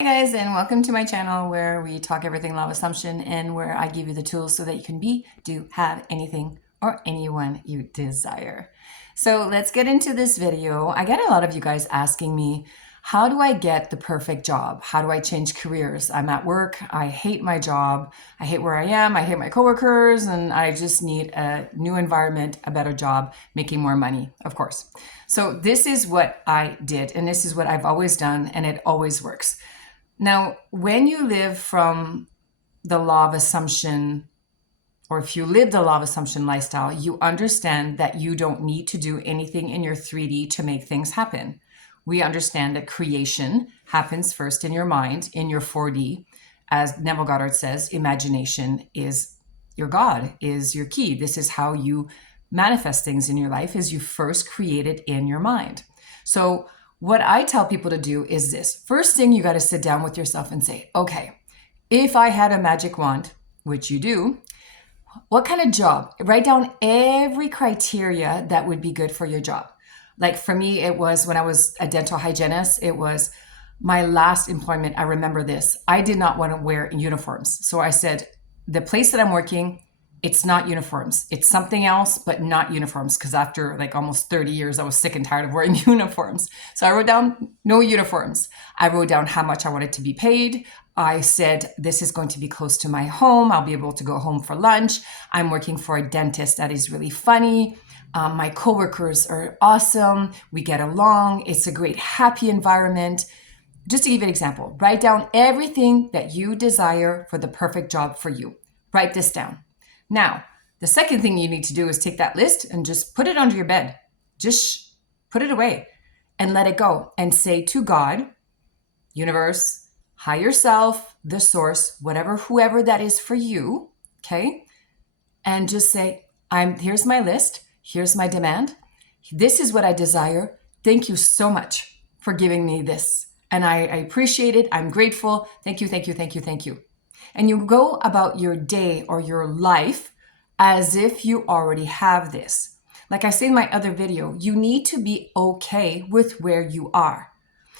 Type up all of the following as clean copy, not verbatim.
Hey guys, and welcome to my channel where we talk everything law of assumption and where I give you the tools so that you can be, do, have anything or anyone you desire. So let's get into this video. I get a lot of you guys asking me, how do I get the perfect job? How do I change careers? I'm at work. I hate my job. I hate where I am. I hate my coworkers, and I just need a new environment, a better job, making more money, of course. So this is what I did, and this is what I've always done, and it always works. Now, when you live from the law of assumption, or if you live the law of assumption lifestyle, you understand that you don't need to do anything in your 3D to make things happen. We understand that creation happens first in your mind, in your 4D. As Neville Goddard says, imagination is your God, is your key. This is how you manifest things in your life, is you first create it in your mind. So what I tell people to do is this. First thing, you got to sit down with yourself and say, okay, if I had a magic wand, which you do, what kind of job? Write down every criteria that would be good for your job. Like for me, it was when I was a dental hygienist, it was my last employment. I remember this. I did not want to wear uniforms. So I said, the place that I'm working, it's not uniforms. It's something else, but not uniforms. Because after like almost 30 years, I was sick and tired of wearing uniforms. So I wrote down no uniforms. I wrote down how much I wanted to be paid. I said, this is going to be close to my home. I'll be able to go home for lunch. I'm working for a dentist that is really funny. My coworkers are awesome. We get along. It's a great, happy environment. Just to give you an example, write down everything that you desire for the perfect job for you. Write this down. Now, the second thing you need to do is take that list and just put it under your bed. Just put it away and let it go and say to God, universe, higher self, the source, whatever, whoever that is for you, okay? And just say, here's my list. Here's my demand. This is what I desire. Thank you so much for giving me this. And I appreciate it. I'm grateful. Thank you, thank you, thank you, thank you. And you go about your day or your life as if you already have this. Like I say in my other video, you need to be okay with where you are.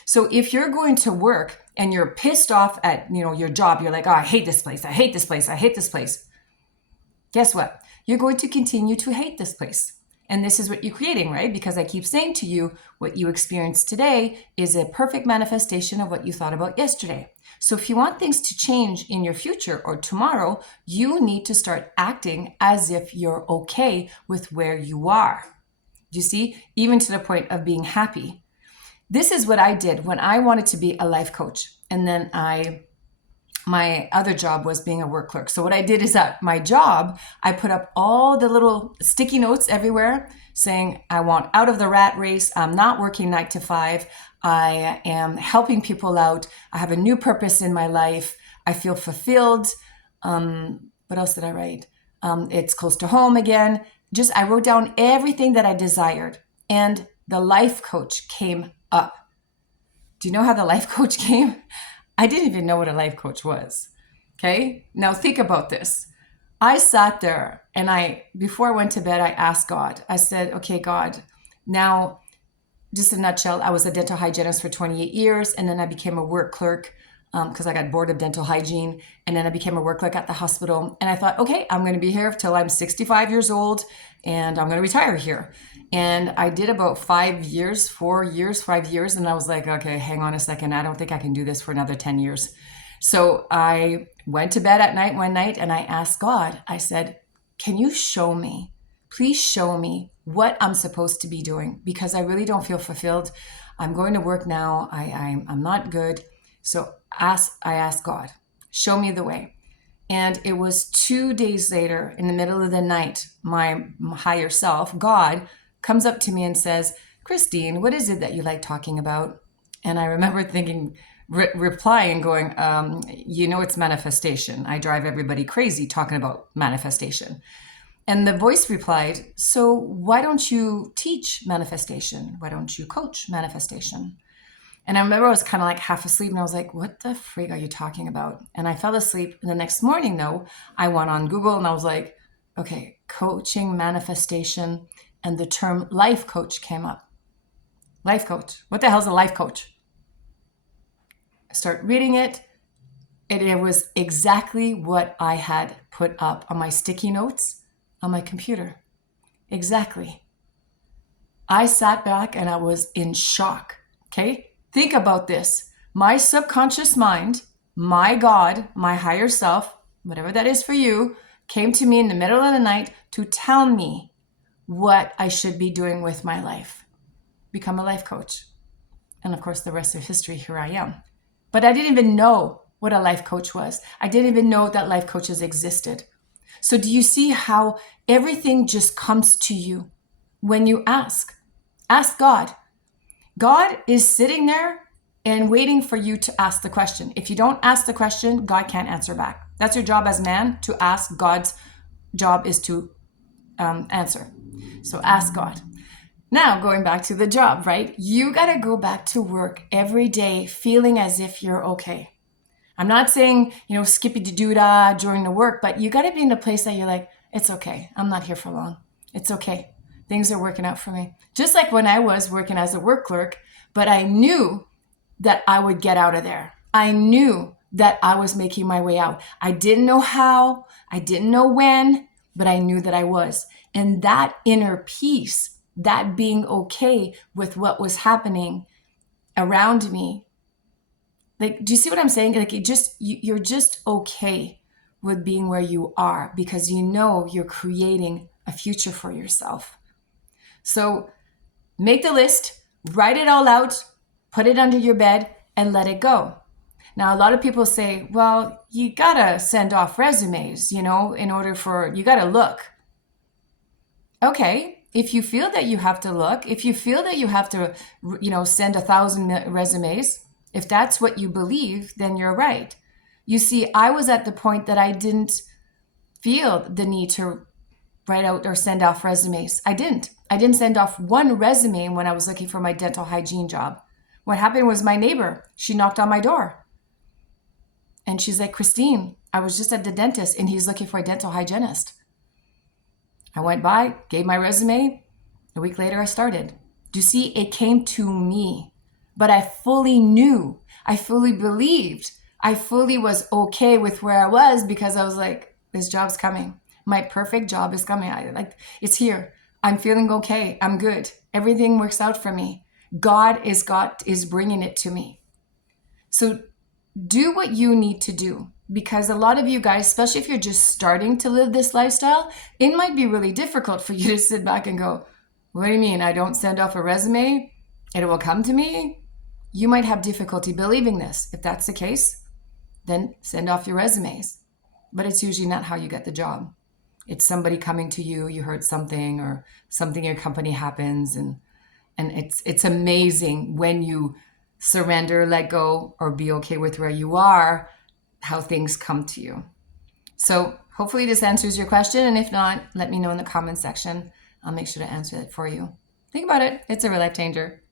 So if you're going to work and you're pissed off at, your job, you're like, oh, I hate this place. I hate this place. I hate this place. Guess what? You're going to continue to hate this place. And this is what you're creating, right? Because I keep saying to you, what you experience today is a perfect manifestation of what you thought about yesterday. So if you want things to change in your future or tomorrow, you need to start acting as if you're okay with where you are. You see, even to the point of being happy. This is what I did when I wanted to be a life coach. And then my other job was being a work clerk. So what I did is at my job, I put up all the little sticky notes everywhere saying, I want out of the rat race. I'm not working 9 to 5. I am helping people out. I have a new purpose in my life. I feel fulfilled. What else did I write? It's close to home again. I wrote down everything that I desired. And the life coach came up. Do you know how the life coach came? I didn't even know what a life coach was. Okay. Now think about this. I sat there and before I went to bed, I asked God, I said, okay, God, now just in a nutshell, I was a dental hygienist for 28 years. And then I became a work clerk because I got bored of dental hygiene. And then I became a work clerk at the hospital. And I thought, okay, I'm going to be here till I'm 65 years old and I'm going to retire here. And I did about 5 years. And I was like, okay, hang on a second. I don't think I can do this for another 10 years. So I went to bed at night one night and I asked God, I said, can you show me, please show me what I'm supposed to be doing? Because I really don't feel fulfilled. I'm going to work now. I'm not good. So I asked God, show me the way. And it was 2 days later, in the middle of the night, my higher self, God, comes up to me and says, Christine, what is it that you like talking about? And I remember thinking, replying, going, it's manifestation. I drive everybody crazy talking about manifestation. And the voice replied, so why don't you teach manifestation? Why don't you coach manifestation? And I remember I was kind of like half asleep and I was like, what the frig are you talking about? And I fell asleep. And the next morning, though, I went on Google and I was like, okay, coaching manifestation. And the term life coach came up. Life coach. What the hell is a life coach? start reading it. It was exactly what I had put up on my sticky notes on my computer. Exactly. I sat back and I was in shock. Okay? Think about this. My subconscious mind, my God, my higher self, whatever that is for you, came to me in the middle of the night to tell me what I should be doing with my life. Become a life coach. And of course, the rest of history, here I am. But I didn't even know what a life coach was. I didn't even know that life coaches existed. So do you see how everything just comes to you when you ask? Ask God. God is sitting there and waiting for you to ask the question. If you don't ask the question, God can't answer back. That's your job as man, to ask. God's job is to answer. So ask God. Now, going back to the job, right? You got to go back to work every day feeling as if you're okay. I'm not saying, skippy-doo-dah during the work, but you got to be in a place that you're like, it's okay. I'm not here for long. It's okay. Things are working out for me. Just like when I was working as a work clerk, but I knew that I would get out of there. I knew that I was making my way out. I didn't know how, I didn't know when, but I knew that I was. And that inner peace, that being okay with what was happening around me. Like, do you see what I'm saying? Like, you're just okay with being where you are because you know you're creating a future for yourself. So make the list, write it all out, put it under your bed, and let it go. Now, a lot of people say, well, you gotta send off resumes, in order for, you gotta look. Okay, if you feel that you have to look, if you feel that you have to, send 1,000 resumes, if that's what you believe, then you're right. You see, I was at the point that I didn't feel the need to write out or send off resumes. I didn't send off one resume when I was looking for my dental hygiene job. What happened was my neighbor, she knocked on my door. And she's like, Christine, I was just at the dentist and he's looking for a dental hygienist. I went by, gave my resume. A week later, I started. Do you see, it came to me. But I fully knew, I fully believed, I fully was okay with where I was because I was like, this job's coming. My perfect job is coming. It's here. I'm feeling okay. I'm good. Everything works out for me. God is bringing it to me. So do what you need to do, because a lot of you guys, especially if you're just starting to live this lifestyle, it might be really difficult for you to sit back and go, what do you mean? I don't send off a resume and it will come to me? You might have difficulty believing this. If that's the case, then send off your resumes. But it's usually not how you get the job. It's somebody coming to you, you heard something, or something in your company happens, and it's amazing when you surrender, let go, or be okay with where you are, how things come to you. So hopefully this answers your question, and if not, let me know in the comment section. I'll make sure to answer it for you. Think about it. It's a real life changer.